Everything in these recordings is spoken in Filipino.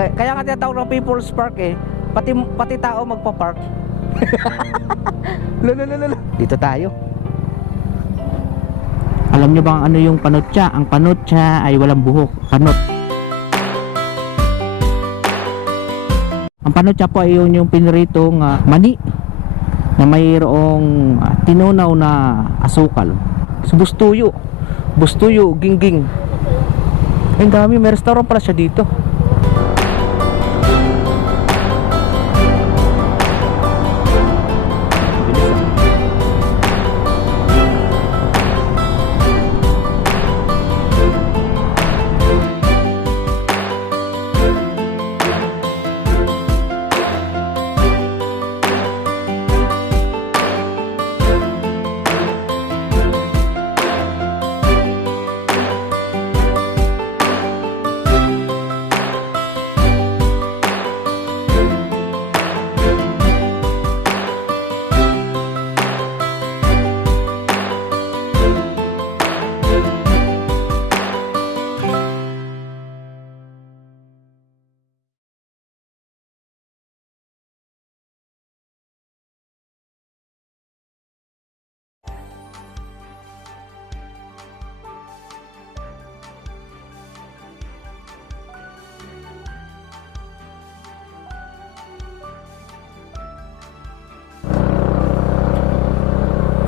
Kaya nga tinatawag ng People's Park eh. Pati tao magpa-park. Lulululul. Dito tayo. Alam nyo bang ano yung panutsa? Ang panutsa ay walang buhok. Panot. Ang panutsa po ay yung piniritong mani na mayroong tinunaw na asukal. So, bustuyo, gingging. Ang dami, may restaurant pala siya dito.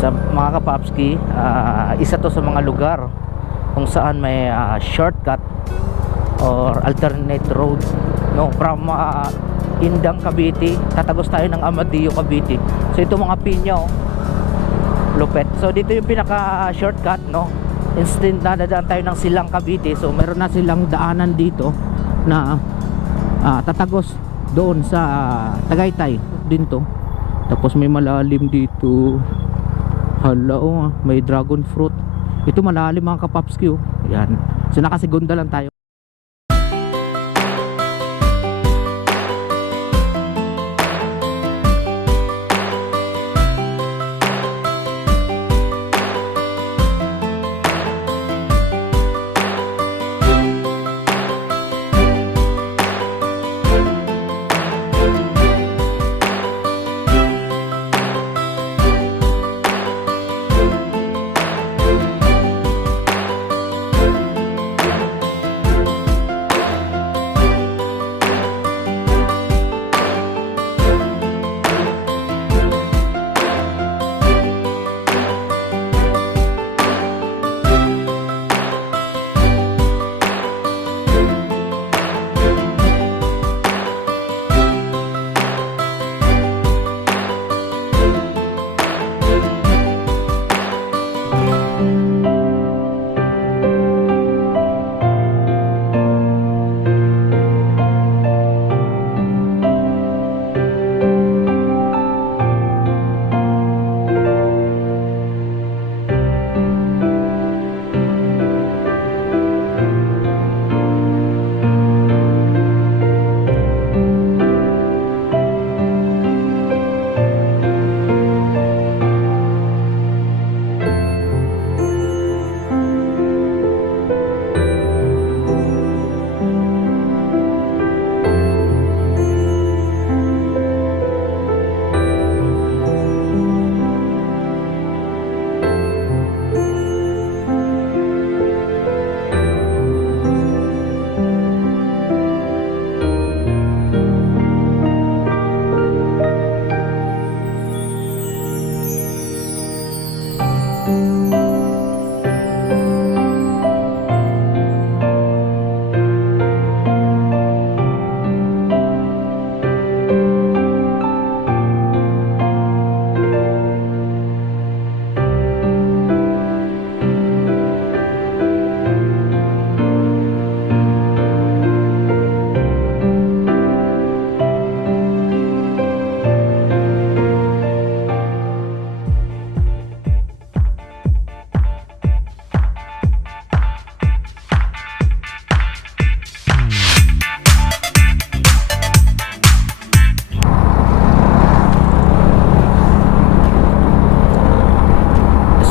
Sa mga kapapski, isa to sa mga lugar kung saan may shortcut or alternate road, no, from Indang, Cavite, tatagos tayo ng Amadeo, Cavite. So ito mga pinya, oh, lupet. So dito yung pinaka shortcut, no, instead na dadaan tayo ng Silang, Cavite. So meron na silang daanan dito na tatagos doon sa Tagaytay din to. Tapos may malalim dito. Hala, oh, may dragon fruit. Ito malalim mga kapapski, oh. Yan. So nakasegunda lang tayo.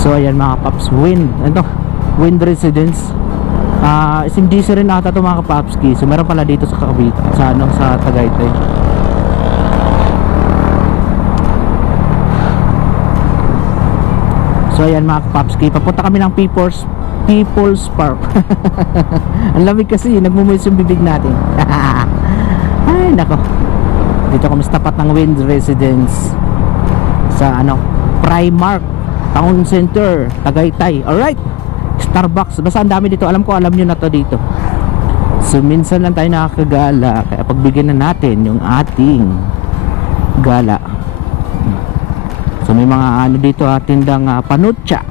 So ayan mga paps, wind residence. SMGC rin ata ito mga kapapski. So meron pala dito sa Cavite, sa ano, sa Tagaytay. So ayan mga kapapski, papunta kami ng People's Park. Ang lamig kasi, nagmumulis yung bibig natin. Ay nako, dito kami sa tapat ng Wind Residence sa ano, Primark Town Center, Tagaytay. Alright, Starbucks, basta ang dami dito. Alam nyo na to dito. So minsan lang tayo nakakagala, kaya pagbigyan na natin yung ating gala. So may mga ano dito, tindang panutsa.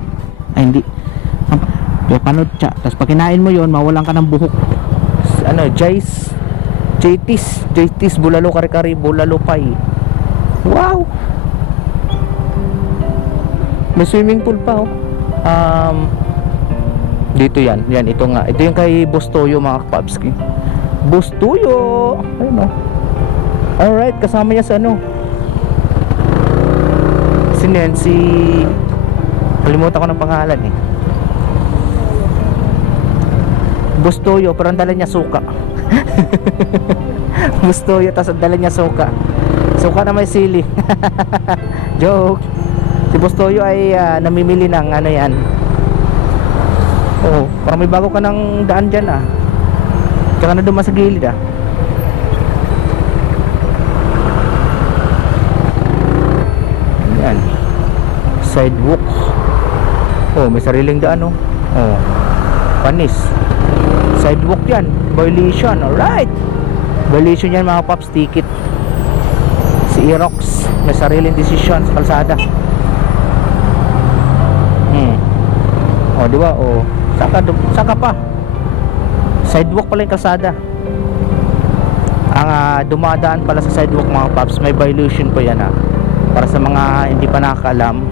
Ay hindi, panutsa. Tapos pag kinain mo yon, mawalan ka ng buhok. Ano, JT's bulalo kare-kare, bulalo pie. Wow, may swimming pool pa oh. Dito yan, ito nga. Ito yung kay Bustoyo mga kapapski. Bustoyo, ayun oh. Alright, kasama niya sa ano, si kalimutan ko ng pangalan eh. Bustoyo, pero ang dala niya suka. Bustoyo, tapos ang dala niya suka. Suka na may sili. Joke. Si Bustoyo ay namimili ng ano yan. Oh, parang may bago ka ng daan dyan ah. Tsaka na dumaan sa gilid ah. Yan, sidewalk. Oh, may sariling daan oh. Oh, panis. Sidewalk yan, violation. Alright, violation yan mga paps, ticket. Si Aerox may sariling desisyon sa kalsada. Oh, di ba? Oh, saka pa. Sidewalk pala yung kalsada. Ang dumadaan pala sa sidewalk mga paps, may violation po yan ha. Para sa mga hindi pa nakakaalam,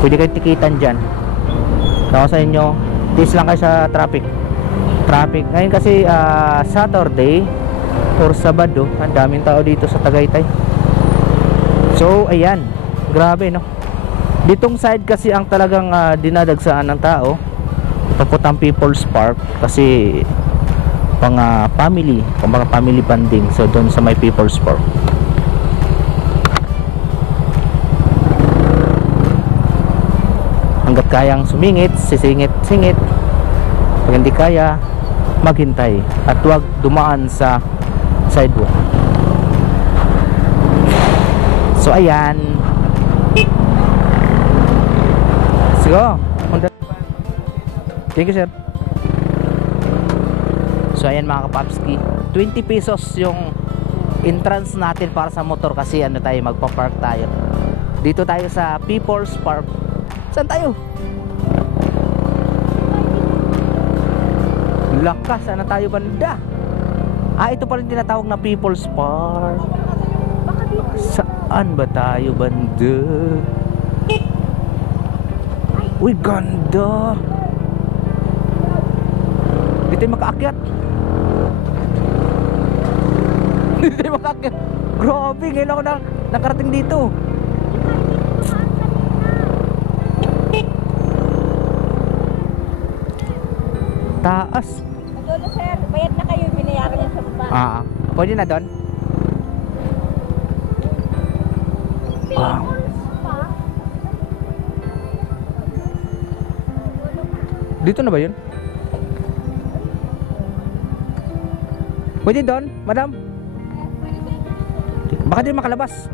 pwede kayo tikitan dyan. Ako sa inyo, tiis lang kayo sa traffic. Ngayon kasi Saturday or Sabado, ang daming tao dito sa Tagaytay. So ayan, grabe no. Ditong side kasi ang talagang dinadagsaan ng tao, papuntang People's Park kasi pang family, pang family bonding. So doon sa may People's Park. Hanggat kayang sumingit, sisingit-singit. Pag hindi kaya, maghintay at huwag dumaan sa sidewalk. So ayan, let's go. Thank you sir. So ayan mga kapapski, 20 pesos yung entrance natin para sa motor kasi ano tayo, magpa-park tayo. Dito tayo sa People's Park. Saan tayo? Lakas, sana tayo banda. Ito pa rin tinatawag na People's Park. Saan ba tayo banda? Uy, ganda. Hindi tayo makaakyat. Hindi tayo makaakyat. Grabe, ngayon ako nakarating dito. Taas. Dulo sir, bayad na kayo, binayaran niya sa baba. Pwede na doon? Dito na ba yun? Pwede doon, madam? Baka di makalabas.